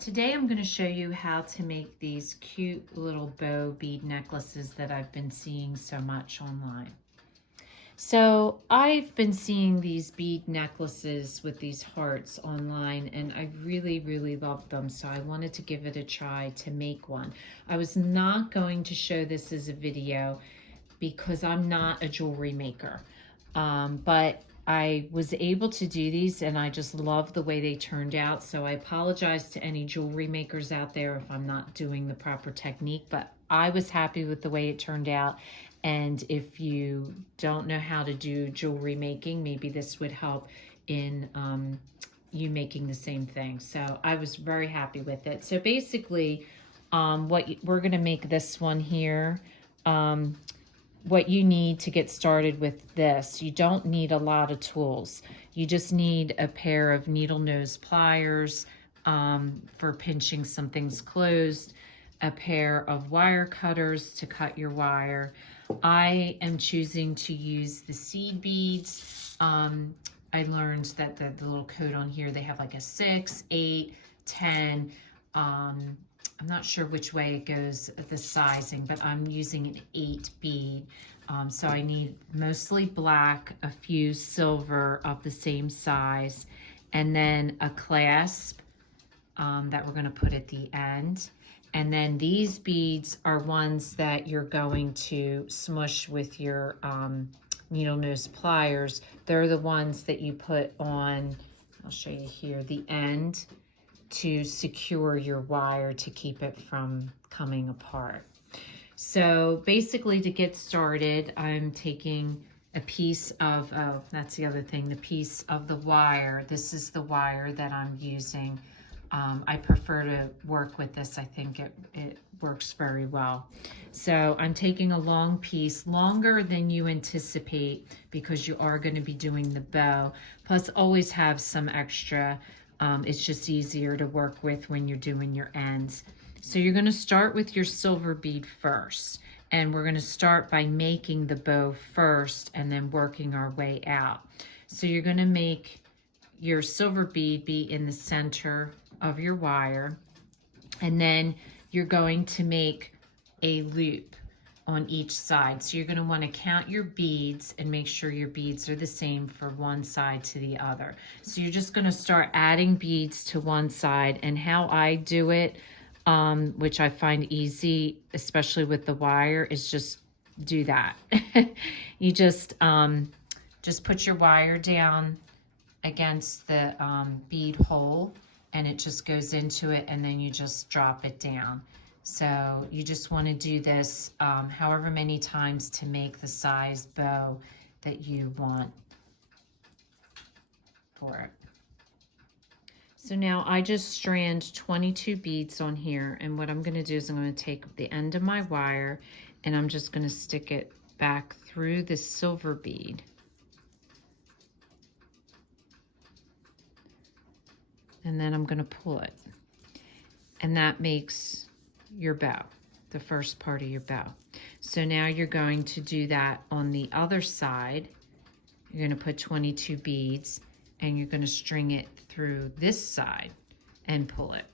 Today I'm going to show you how to make these cute little bow bead necklaces that I've been seeing so much online. So I've been seeing these bead necklaces with these hearts online, and I really love them. So I wanted to give it a try to make one. I was not going to show this as a video because I'm not a jewelry maker, but I was able to do these and I just love the way they turned out. So I apologize to any jewelry makers out there if I'm not doing the proper technique, but I was happy with the way it turned out. And if you don't know how to do jewelry making, maybe this would help in you making the same thing. So I was very happy with it. So basically, we're going to make this one here. What you need to get started with this, you don't need a lot of tools. You just need a pair of needle nose pliers for pinching some things closed, a pair of wire cutters to cut your wire. I am choosing to use the seed beads. I learned that the little code on here, they have like a 6, 8, 10. I'm not sure which way it goes, the sizing, but I'm using an 8 bead. So I need mostly black, a few silver of the same size, and then a clasp that we're gonna put at the end. And then these beads are ones that you're going to smush with your needle nose pliers. They're the ones that you put on, I'll show you here, the end, to secure your wire to keep it from coming apart. So basically, to get started, I'm taking a piece of, oh, that's the other thing, the piece of the wire. This is the wire that I'm using. I prefer to work with this. I think it works very well. So I'm taking a long piece, longer than you anticipate, because you are going to be doing the bow. Plus, always have some extra. It's just easier to work with when you're doing your ends. So you're going to start with your silver bead first, and we're going to start by making the bow first and then working our way out. So you're going to make your silver bead be in the center of your wire, and then you're going to make a loop on each side. So you're going to want to count your beads and make sure your beads are the same for one side to the other. So you're just going to start adding beads to one side, and how I do it, which I find easy, especially with the wire, is just do that. You just put your wire down against the bead hole, and it just goes into it, and then you just drop it down. So you just want to do this however many times to make the size bow that you want for it. So now I just strand 22 beads on here, and what I'm going to do is I'm going to take the end of my wire and I'm just going to stick it back through the silver bead. And then I'm going to pull it, and that makes your bow, the first part of your bow. So now you're going to do that on the other side. You're going to put 22 beads, and you're going to string it through this side and pull it.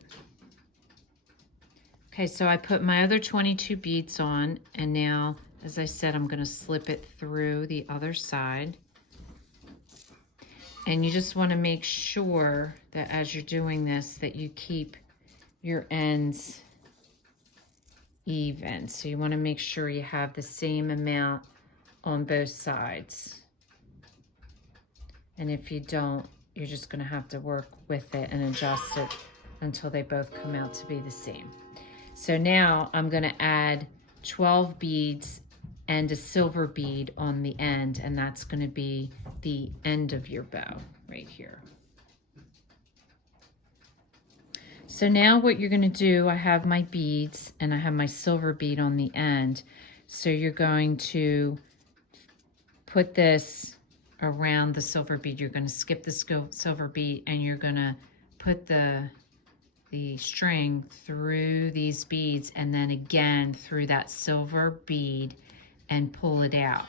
Okay, so I put my other 22 beads on, and now, as I said, I'm going to slip it through the other side. And you just want to make sure that as you're doing this, that you keep your ends even. So you want to make sure you have the same amount on both sides. And if you don't, you're just going to have to work with it and adjust it until they both come out to be the same. So now I'm going to add 12 beads and a silver bead on the end, and that's going to be the end of your bow right here. So now what you're going to do, I have my beads and I have my silver bead on the end. So you're going to put this around the silver bead. You're going to skip the silver bead, and you're going to put the string through these beads, and then again through that silver bead, and pull it out.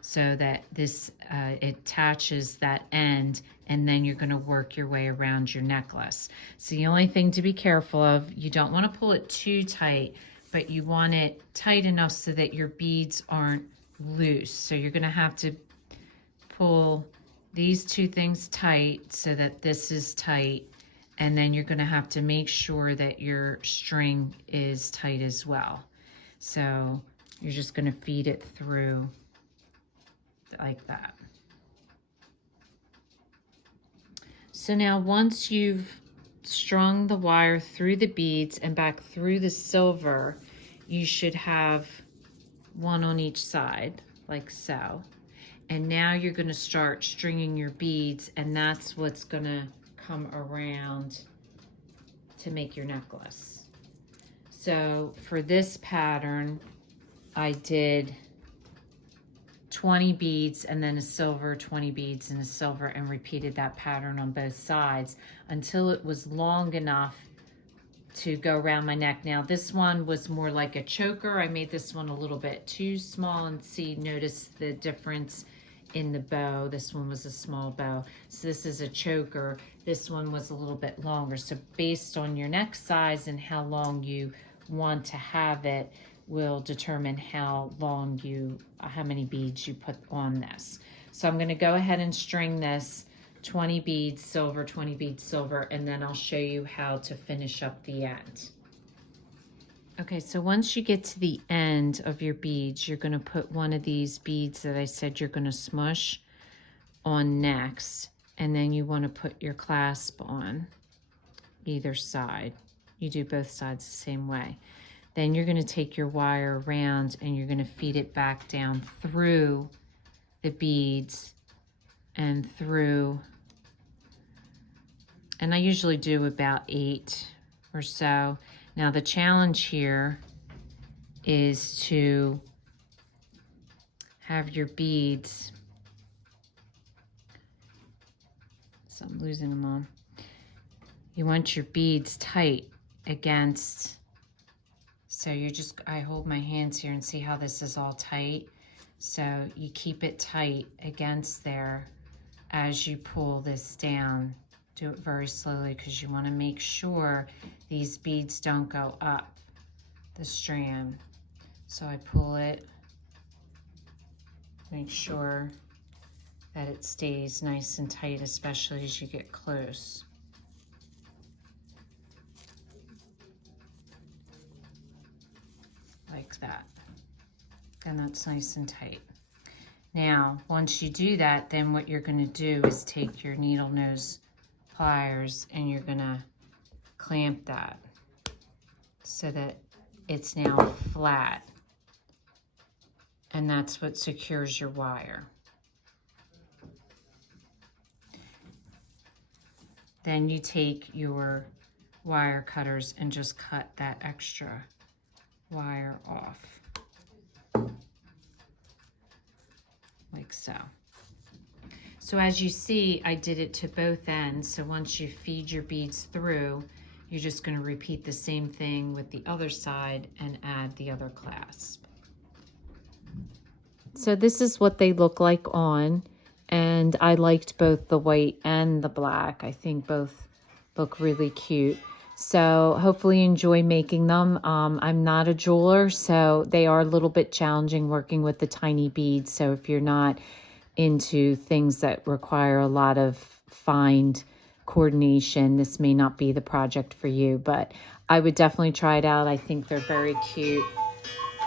so that this it attaches that end, and then you're going to work your way around your necklace. So the only thing to be careful of, you don't want to pull it too tight, but you want it tight enough so that your beads aren't loose. So you're going to have to pull these two things tight so that this is tight, and then you're going to have to make sure that your string is tight as well. So you're just going to feed it through like that. So now once you've strung the wire through the beads and back through the silver, you should have one on each side, like so. And now you're going to start stringing your beads, and that's what's going to come around to make your necklace. So for this pattern, I did 20 beads and then a silver, 20 beads and a silver, and repeated that pattern on both sides until it was long enough to go around my neck. Now this one was more like a choker. I made this one a little bit too small, and see, notice the difference in the bow. This one was a small bow. So this is a choker. This one was a little bit longer. So based on your neck size and how long you want to have it will determine how many beads you put on this. So I'm going to go ahead and string this 20 beads silver, 20 beads silver, and then I'll show you how to finish up the end. Okay, so once you get to the end of your beads, you're going to put one of these beads that I said you're going to smush on next, and then you want to put your clasp on either side. You do both sides the same way. Then you're going to take your wire around and you're going to feed it back down through the beads and through, and I usually do about 8 or so. Now the challenge here is to have your beads, so I'm losing them all. You want your beads tight against, so I hold my hands here and see how this is all tight. So you keep it tight against there as you pull this down. Do it very slowly because you want to make sure these beads don't go up the strand. So I pull it, make sure that it stays nice and tight, especially as you get close. Like that. And that's nice and tight. Now, once you do that, then what you're going to do is take your needle nose pliers and you're going to clamp that so that it's now flat, and that's what secures your wire. Then you take your wire cutters and just cut that extra wire off like so. So as you see, I did it to both ends. So once you feed your beads through, you're just going to repeat the same thing with the other side and add the other clasp. So this is what they look like on, and I liked both the white and the black. I think both look really cute. So hopefully you enjoy making them. I'm not a jeweler, so they are a little bit challenging working with the tiny beads. So if you're not into things that require a lot of fine coordination, this may not be the project for you, but I would definitely try it out. I think they're very cute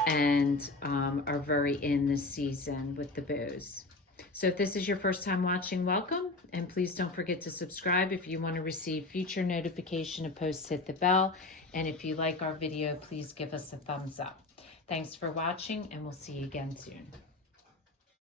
and are very in this season with the bows. So if this is your first time watching, welcome, and please don't forget to subscribe if you want to receive future notification of posts. Hit the bell, and if you like our video, please give us a thumbs up. Thanks for watching, and we'll see you again soon.